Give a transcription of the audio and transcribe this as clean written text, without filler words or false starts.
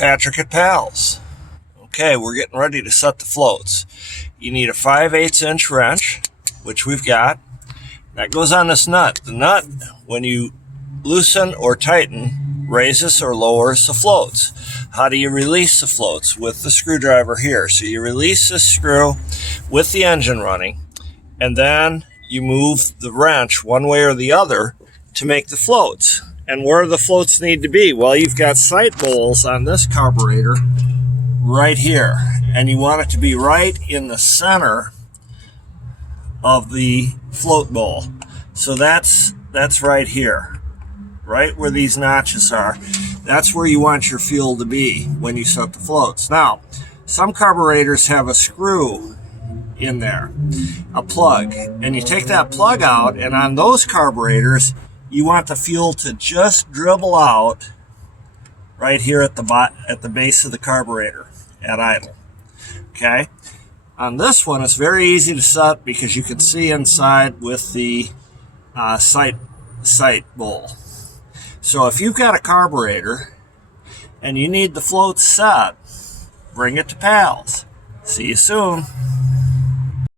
Patrick at Pals. Okay, we're getting ready to set the floats. You need a 5/8 inch wrench, which we've got. That goes on this nut. The nut, when you loosen or tighten, raises or lowers the floats. How do you release the floats? With the screwdriver here. So you release this screw with the engine running, and then you move the wrench one way or the other to make the floats. And where the floats need to be? Well, you've got sight bowls on this carburetor right here, and you want it to be right in the center of the float bowl. So that's right here, right where these notches are. That's where you want your fuel to be when you set the floats. Now, some carburetors have a screw in there, a plug, and you take that plug out, and on those carburetors you want the fuel to just dribble out right here at the base of the carburetor at idle. Okay, on this one it's very easy to set because you can see inside with the sight bowl. So if you've got a carburetor and you need the float set, bring it to Pals. See you soon.